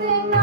you. Yeah.